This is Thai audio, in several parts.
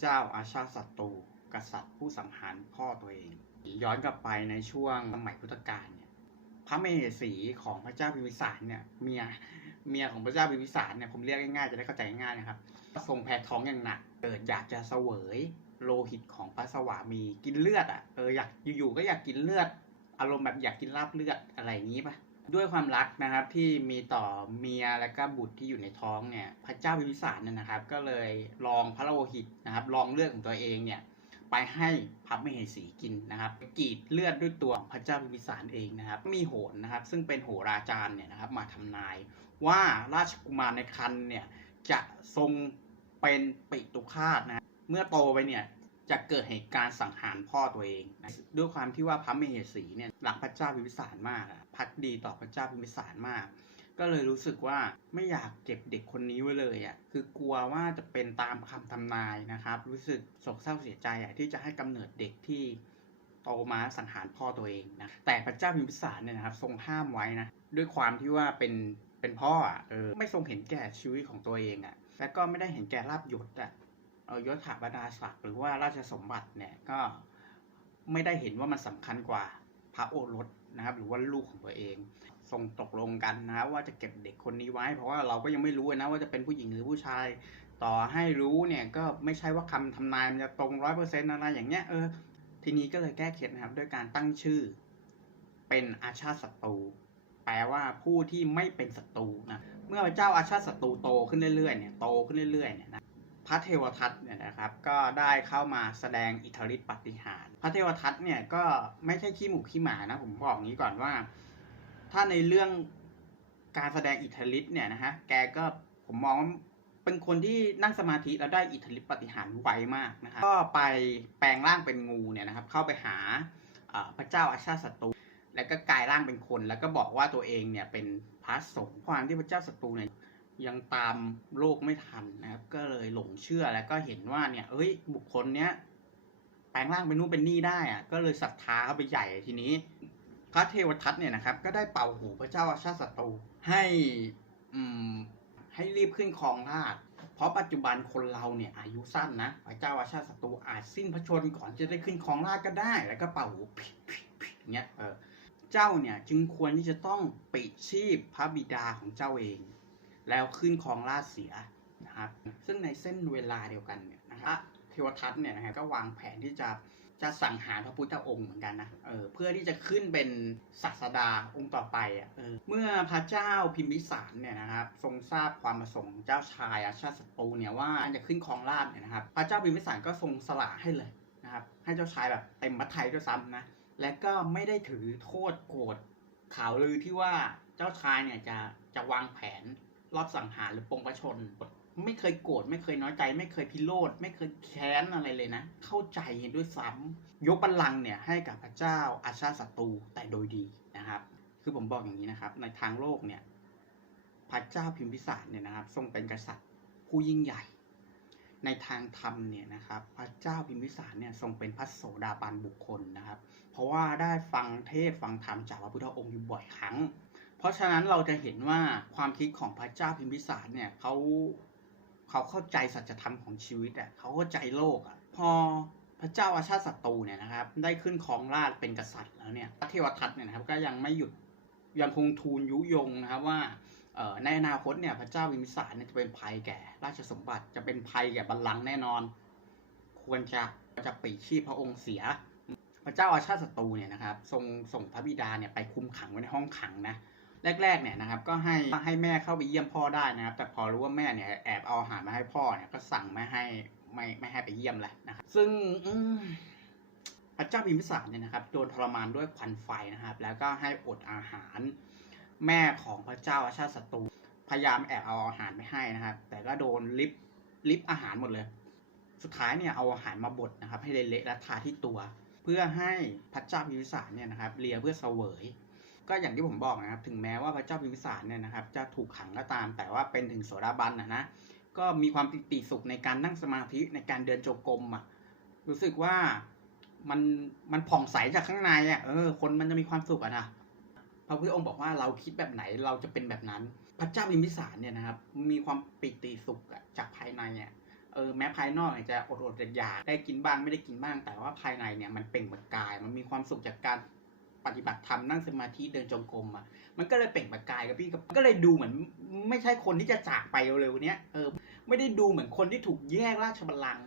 เจ้าอาชาศัตรูกษัตริย์ผู้สังหารพ่อตัวเอง ย้อนกลับไปในช่วงสมัยพุทธกาลเนี่ยพระมเหสีของพระเจ้าพิมพิสารเนี่ยเมียเมียของพระเจ้าพิมพิสารเนี่ยผมเรียกง่ายๆจะได้เข้าใจง่ายๆนะครับทรงแพ้ท้องอย่างหนักเกิดอยากจะเสวยโลหิตของพระสวามีกินเลือดอะเอออยากอยู่ๆก็อยากกินเลือด อารมณ์แบบอยากกินลาบเลือดอะไรอย่างนี้ปะ ด้วยความรักนะครับที่มีต่อเมียและก็บุตรที่อยู่ในท้องเนี่ยพระเจ้าพิมิสารเนี่ยนะครับ ก็เลยลองพระโลหิตนะครับลองเลือดของตัวเองเนี่ยไปให้พระมเหสีกินนะครับกรีดเลือดด้วยตัวพระเจ้าพิมิสารเองนะครับ มีโหรนะครับ ซึ่งเป็นโหราจารย์เนี่ยนะครับมาทำนายว่าราชกุมารในครรภ์เนี่ยจะทรงเป็นปิตุฆาตนะเมื่อโตไปเนี่ย จะเกิดเหตุการณ์สังหารพ่อตัวเอง ด้วยความที่ว่าพระมเหสีเนี่ยรักพระเจ้าพิมพิสารมากพักดีต่อพระเจ้าพิมพิสารมาก ก็เลยรู้สึกว่าไม่อยากเก็บเด็กคนนี้ไว้เลยอะคือกลัวว่าจะเป็นตามคำทำนายนะครับ รู้สึกโศกเศร้าเสียใจอะที่จะให้กำเนิดเด็กที่โตมาสังหารพ่อตัวเองนะแต่พระเจ้าพิมพิสารเนี่ยนะครับทรงห้ามไว้นะด้วยความที่ว่าเป็นเป็นพ่ออะเออไม่ทรงเห็นแก่ชีวิตของตัวเองอะและก็ไม่ได้เห็นแก่ลาบยศอะเอ่อ ยศถาบรรดาศักดิ์หรือว่าราชสมบัติเนี่ยก็ไม่ได้เห็นว่ามันสำคัญกว่าพระโอรสนะครับ หรือว่าลูกของตัวเองทรงตกลงกันนะครับว่าจะเก็บเด็กคนนี้ไว้ เพราะว่าเราก็ยังไม่รู้นะว่าจะเป็นผู้หญิงหรือผู้ชาย ต่อให้รู้เนี่ยก็ไม่ใช่ว่าคำทำนายมันจะตรงร้อยเปอร์เซ็นต์อะไรอย่างเงี้ยเออทีนี้ก็เลยแก้เคล็ดนะครับด้วยการตั้งชื่อเป็นอาชาติศัตรูแปลว่าผู้ที่ไม่เป็นศัตรูนะเมื่อพระเจ้าอาชาติศัตรูโตขึ้นเรื่อยๆเนี่ยโตขึ้นเรื่อยๆเนี่ยนะ พระเทวทัตเนี่ยนะครับก็ได้เข้ามาแสดงอิทธิฤทธิปฏิหาร พระเทวทัตเนี่ยก็ไม่ใช่ขี้หมูขี้หมานะผมบอกงี้ก่อนว่า ถ้าในเรื่องการแสดงอิทธิฤทธิ์เนี่ยนะฮะแกก็ผมมองว่าเป็นคนที่นั่งสมาธิแล้วได้อิทธิฤทธิปฏิหารไวมากนะครับก็ไปแปลงร่างเป็นงูเนี่ยนะครับเข้าไปหาพระเจ้าอาชาติศัตรูแล้วก็กลายร่างเป็นคน แล้วก็บอกว่าตัวเองเนี่ยเป็นพระสงฆ์ความที่พระเจ้าศัตรูเนี่ยยังตามโลกไม่ทันนะ ก็เลยหลงเชื่อแล้วก็เห็นว่าเนี่ย เอ้ย บุคคลเนี้ยแปลงร่างเป็นนู่นเป็นนี่ได้อะก็เลยศรัทธาเข้าไปใหญ่ทีนี้ พระเทวทัตเนี่ยนะครับ ก็ได้เป่าหูพระเจ้าอาชาติศัตรูให้อืมให้รีบขึ้นครองราชเพราะปัจจุบันคนเราเนี่ยอายุสั้นนะพระเจ้าอาชาติศัตรูอาจสิ้นพระชนก่อนจะได้ขึ้นครองราชก็ได้ แล้วก็เป่าหูพิพิพิอย่างเงี้ยเออเจ้าเนี่ยจึงควรที่จะต้องปิดชีพพระบิดาของเจ้าเอง แล้วขึ้นครองราชเสีย นะครับซึ่งในเส้นเวลาเดียวกันเนี่ยนะครับเทวทัตเนี่ยนะฮะก็วางแผนที่จะจะสั่งหารพระพุทธองค์เหมือนกันนะเออเพื่อที่จะขึ้นเป็นศาสดาองค์ต่อไปอะเออเมื่อพระเจ้าพิมพิสารเนี่ยนะครับทรงทราบความประสงค์เจ้าชายอาชาติศัตรูเนี่ยว่าจะขึ้นครองราชเนี่ยนะครับพระเจ้าพิมพิสารก็ทรงสละให้เลยนะครับให้เจ้าชายแบบเต็มพระทัยด้วยซ้ำนะและก็ไม่ได้ถือโทษโกรธข่าวลือที่ว่าเจ้าชายเนี่ยจะจะวางแผนรอบสังหารหรือปงประชน ไม่เคยโกรธไม่เคยน้อยใจ ไม่เคยพิโรธไม่เคยแค้นอะไรเลยนะ เข้าใจด้วยซ้ำยกบัลลังก์เนี่ยให้กับพระเจ้าอาชาศัตรูแต่โดยดีนะครับ คือผมบอกอย่างนี้นะครับ ในทางโลกเนี่ยพระเจ้าพิมพิสารเนี่ยนะครับ ทรงเป็นกษัตริย์ผู้ยิ่งใหญ่ ในทางธรรมเนี่ยนะครับ พระเจ้าพิมพิสารเนี่ยทรงเป็นพระโสดาบันบุคคลนะครับ เพราะว่าได้ฟังเทศฟังธรรมจากพระพุทธองค์อยู่บ่อยครั้ง เพราะฉะนั้นเราจะเห็นว่าความคิดของพระเจ้าพิมพิสารเนี่ยเขา เขาเข้าใจสัจธรรมของชีวิตอะเขาเข้าใจโลกอะพอพระเจ้าอาชาติศัตรูเนี่ยนะครับ ได้ขึ้นครองราชเป็นกษัตริย์แล้วเนี่ยพระเทวทัตเนี่ยนะครับก็ยังไม่หยุดยังคงทูลยุยงนะครับว่าในอนาคตเนี่ยพระเจ้าพิมิสารเนี่ยจะเป็นภัยแก่ ราชสมบัติจะเป็นภัยแก่บัลลังก์แน่นอน ควรจะจะปีชีพพระองค์เสีย พระเจ้าอาชาติศัตรูเนี่ยนะครับทรงส่งพระบิดาเนี่ยไปคุมขังไว้ในห้องขังนะ แรกๆเนี่ยนะครับก็ให้ให้แม่เข้าไปเยี่ยมพ่อได้นะครับ แต่พอรู้ว่าแม่เนี่ยแอบเอาอาหารมาให้พ่อเนี่ยก็สั่งไม่ให้ไม่ไม่ให้ไปเยี่ยมแหละนะครับซึ่งพระเจ้าพิมพิสารเนี่ยนะครับโดนทรมานด้วยควันไฟนะครับ แล้วก็ให้อดอาหาร แม่ของพระเจ้าอาชาติศัตรูพยายามแอบเอาอาหารไม่ให้นะครับ แต่ก็โดนลิฟลิฟอาหารหมดเลย สุดท้ายเนี่ยเอาอาหารมาบดนะครับ ให้เละๆและทาที่ตัว เพื่อให้พระเจ้าพิมพิสารเนี่ยนะครับเลียเพื่อเสวย ก็อย่างที่ผมบอกนะครับ ถึงแม้ว่าพระเจ้าพิมพิสารเนี่ยนะครับ จะถูกขังก็ตาม แต่ว่าเป็นถึงโสดาบันนะนะ ก็มีความปิติสุขในการนั่งสมาธิในการเดินจงกรมอะ รู้สึกว่ามันมันผ่องใสจากข้างในอะ เออ คนมันจะมีความสุขอะนะ พระพุทธองค์บอกว่าเราคิดแบบไหนเราจะเป็นแบบนั้น พระเจ้าพิมพิสารเนี่ยนะครับ มีความปิติสุขจากภายในอะเออแม้ภายนอกเนี่ยจะอดอดๆอยากๆได้กินบ้างไม่ได้กินบ้าง แต่ว่าภายในเนี่ยมันเปล่งประกาย มันมีความสุขจากการ ปฏิบัติธรรมนั่งสมาธิเดินจงกรมอะมันก็เลยเปล่งประกายกับพี่ก็เลยดูเหมือน ไม่ใช่คนที่จะจากไปเร็วๆเนี้ยเออไม่ได้ดูเหมือนคนที่ถูกแย่งราชบัลลังก์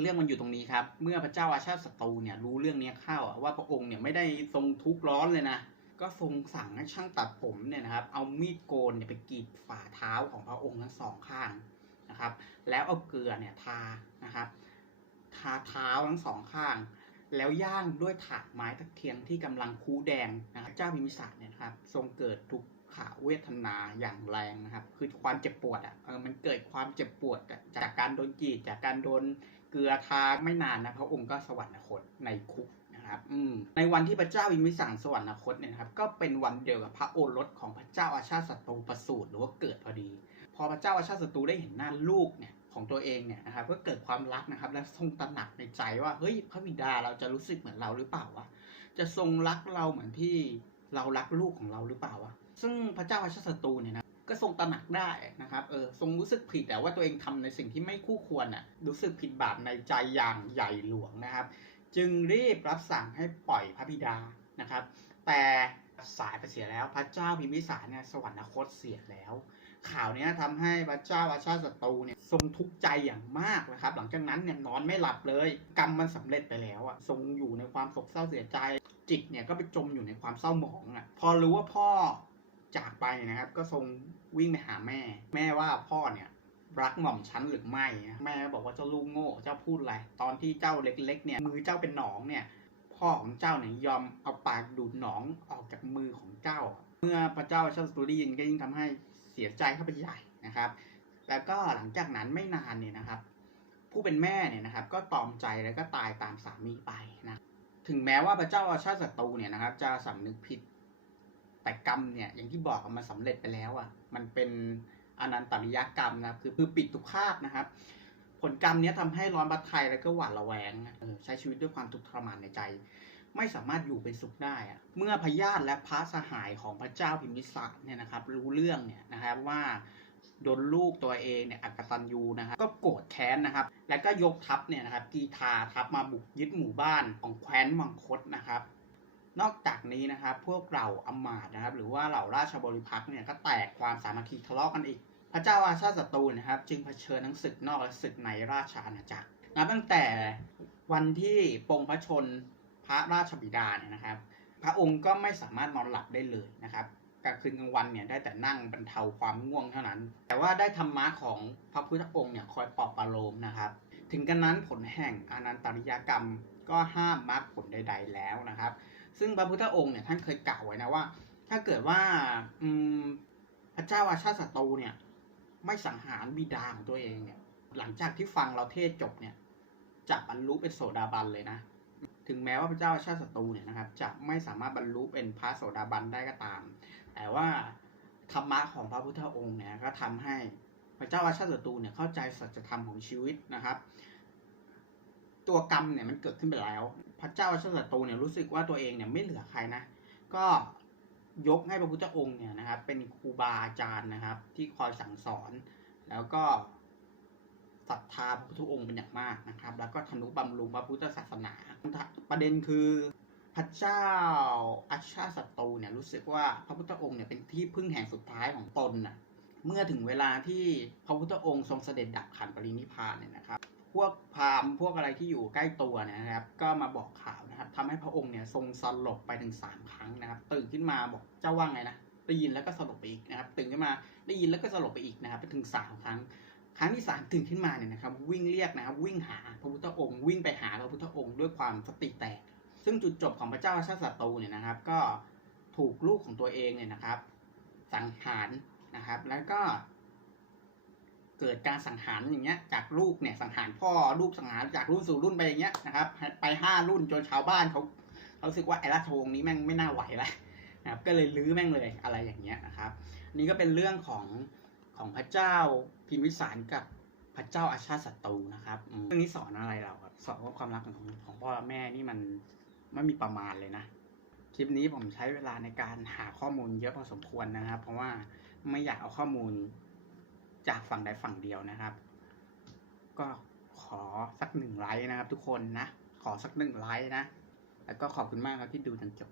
เรื่องมันอยู่ตรงนี้ครับ เมื่อพระเจ้าอาชาติศัตรูเนี่ยรู้เรื่องนี้เข้าว่าพระองค์เนี่ยไม่ได้ทรงทุกข์ร้อนเลยนะก็ทรงสั่งให้ช่างตัดผมเนี่ยนะครับ เอามีดโกนเนี่ยไปกรีดฝ่าเท้าของพระองค์ทั้งสองข้างนะครับ แล้วเอาเกลือเนี่ยทานะครับ ทาเท้าทั้งสองข้าง แล้วย่างด้วยถาดไม้ตะเคียนที่กำลังคูแดงนะครับเจ้าพิมิสารเนี่ยครับทรงเกิดทุกขเวทนาอย่างแรงนะครับ คือความเจ็บปวดอะเออมันเกิดความเจ็บปวดจากการโดนกีดจากการโดนเกลือทาไม่นานนะพระองค์ก็สวรรคตในคุกนะครับอืมในวันที่พระเจ้าอินวิสารสวรรคตเนี่ยครับก็เป็นวันเดียวกับพระโอรสของพระเจ้าอาชาติศัตรูประสูติหรือว่าเกิดพอดี พอพระเจ้าอาชาติศัตรูได้เห็นหน้าลูกเนี่ย ของตัวเองเนี่ยนะครับก็เกิดความรักนะครับ และทรงตระหนักในใจว่าเฮ้ยพระบิดาเราจะรู้สึกเหมือนเราหรือเปล่าวะจะทรงรักเราเหมือนที่เรารักลูกของเราหรือเปล่าวะซึ่งพระเจ้าอาชาติศัตรูเนี่ยนะก็ทรงตระหนักได้นะครับเออทรงรู้สึกผิดแต่ว่าตัวเองทำในสิ่งที่ไม่คู่ควรอะรู้สึกผิดบาปในใจอย่างใหญ่หลวงนะครับ จึงรีบรับสั่งให้ปล่อยพระบิดานะครับ แต่สายไปเสียแล้วพระเจ้าพิมพิสารเนี่ยสวรรคตเสียแล้ว ข่าวเนี้ยทำให้พระเจ้าอาชาศัตรูเนี่ยทรงทุกข์ใจอย่างมากนะครับ หลังจากนั้นเนี่ยนอนไม่หลับเลย กรรมมันสำเร็จไปแล้วอะทรงอยู่ในความโศกเศร้าเสียใจจิตเนี่ยก็ไปจมอยู่ในความเศร้าหมองอะพอรู้ว่าพ่อจากไปนะครับ ก็ทรงวิ่งไปหาแม่ แม่ว่าพ่อเนี่ยรักหม่อมฉันหรือไม่นะแม่บอกว่าเจ้าลูกโง่เจ้าพูดอะไรตอนที่เจ้าเล็กๆเนี่ยมือเจ้าเป็นหนองเนี่ยพ่อของเจ้าเนี่ยยอมเอาปากดูดหนองออกจากมือของเจ้า เมื่อพระเจ้าชาสตูได้ยินก็ยิ่งทำให้ เสียใจเข้าไปใหญ่นะครับ แล้วก็หลังจากนั้นไม่นานเนี่ยนะครับ ผู้เป็นแม่เนี่ยนะครับ ก็ตอมใจแล้วก็ตายตามสามีไปนะถึงแม้ว่าพระเจ้าอาชาติศัตรูเนี่ยนะครับ จะสำนึกผิดแต่กรรมเนี่ยอย่างที่บอกมันสำเร็จไปแล้วอะมันเป็นอนันตริยกรรมนะครับคือคือปิดทุกคาบนะครับ ผลกรรมเนี้ยทำให้ร้อนบัดไทยแล้วก็หวาดระแวงออใช้ชีวิตด้วยความทุกข์ทรมานในใจ ไม่สามารถอยู่เป็นสุขได้อะเมื่อพญาติและพระสหายของพระเจ้าพิมพิสารเนี่ยนะครับ รู้เรื่องเนี่ยนะครับว่าโดนลูกตัวเองเนี่ยอักตันยูนะครับก็โกรธแค้นนะครับ แล้วก็ยกทัพเนี่ยนะครับกีทาทัพมาบุกยึดหมู่บ้านของแคว้นมังคตนะครับ นอกจากนี้นะครับ พวกเราอมาตนะครับ หรือว่าเหล่าราชบริพัตรเนี่ยก็แตกความสามัคคีทะเลาะกันอีก พระเจ้าอาชาศัตรูนะครับ จึงเผชิญทั้งศึกนอกและศึกในราชอาณาจักรนับตั้งแต่วันที่ปงพระชน พระราชบิดาเนี่ยนะครับ พระองค์ก็ไม่สามารถนอนหลับได้เลยนะครับกลางคืนกลางวันเนี่ยได้แต่นั่งบรรเทาความง่วงเท่านั้น แต่ว่าได้ธรรมะของพระพุทธองค์เนี่ยคอยปลอบประโลมนะครับ ถึงกันนั้นผลแห่งอนันตริยกรรมก็ห้ามมรรคผลใด ๆ แล้วนะครับ ซึ่งพระพุทธองค์เนี่ยท่านเคยกล่าวไว้นะว่า ถ้าเกิดว่าพระเจ้าอาชาติศัตรูเนี่ย ไม่สังหารบิดาของตัวเองเนี่ย หลังจากที่ฟังเราเทศจบเนี่ยจะบรรลุเป็นโสดาบันเลยนะ ถึงแม้ว่าพระเจ้าอาชาติศัตรูเนี่ยนะครับจะไม่สามารถบรรลุเป็นพระโสดาบันได้ก็ตาม แต่ว่าธรรมะของพระพุทธองค์เนี่ยก็ทำให้พระเจ้าอาชาติศัตรูเนี่ยเข้าใจสัจธรรมของชีวิตนะครับ ตัวกรรมเนี่ยมันเกิดขึ้นไปแล้ว พระเจ้าอาชาติศัตรูเนี่ยรู้สึกว่าตัวเองเนี่ยไม่เหลือใครนะ ก็ยกให้พระพุทธองค์เนี่ยนะครับเป็นครูบาอาจารย์นะครับ ที่คอยสั่งสอน แล้วก็ ศรัทธาพระพุทธองค์เป็นอย่างมากนะครับ แล้วก็ทนุบำรุงพระพุทธศาสนา ประเด็นคือพระเจ้าอาชาศัตรูเนี่ยรู้สึกว่าพระพุทธองค์เนี่ยเป็นที่พึ่งแห่งสุดท้ายของตนน่ะเมื่อถึงเวลาที่พระพุทธองค์ทรงเสด็จดับขันปรินิพพานเนี่ยนะครับ พวกพราหมณ์พวกอะไรที่อยู่ใกล้ตัวเนี่ยนะครับ ก็มาบอกข่าวนะครับทำให้พระองค์เนี่ยทรงสลบไปถึงสามครั้งนะครับ ตื่นขึ้นมาบอกเจ้าว่าไงนะได้ยินแล้วก็สลบไปอีกนะครับ ตื่นขึ้นมาได้ยินแล้วก็สลบไปอีกนะครับไปถึงสามครั้ง ครั้งที่สามตื่นขึ้นมาเนี่ยนะครับ วิ่งเรียกนะครับ วิ่งหาพระพุทธองค์ วิ่งไปหาพระพุทธองค์ด้วยความสติแตก ซึ่งจุดจบของพระเจ้าชาติศัตรูเนี่ยนะครับ ก็ถูกลูกของตัวเองเนี่ยนะครับ สังหารนะครับ แล้วก็ เกิดการสังหารอย่างเงี้ย จากลูกเนี่ยสังหารพ่อลูกสังหารจากรุ่นสู่รุ่นไปอย่างเงี้ยนะครับ ไปห้ารุ่นจนชาวบ้านเขาเขาสึกว่าไอ้ราชวงศ์นี้แม่งไม่น่าไหวแล้วนะครับ ก็เลยลื้อแม่งเลยอะไรอย่างเงี้ยนะครับ นี่ก็เป็นเรื่องของ ของพระเจ้าพิมพิสารกับพระเจ้าอาชาติศัตรูนะครับเรื่องนี้สอนอะไรเราครับสอนว่าความรักของของพ่อและแม่นี่มันไม่มีประมาณเลยนะคลิปนี้ผมใช้เวลาในการหาข้อมูลเยอะพอสมควรนะครับ เพราะว่าไม่อยากเอาข้อมูลจากฝั่งใดฝั่งเดียวนะครับ ก็ขอสักหนึ่งไลค์นะครับ ทุกคนนะขอสักหนึ่งไลค์นะแล้วก็ขอบคุณมากครับที่ดูจนจบ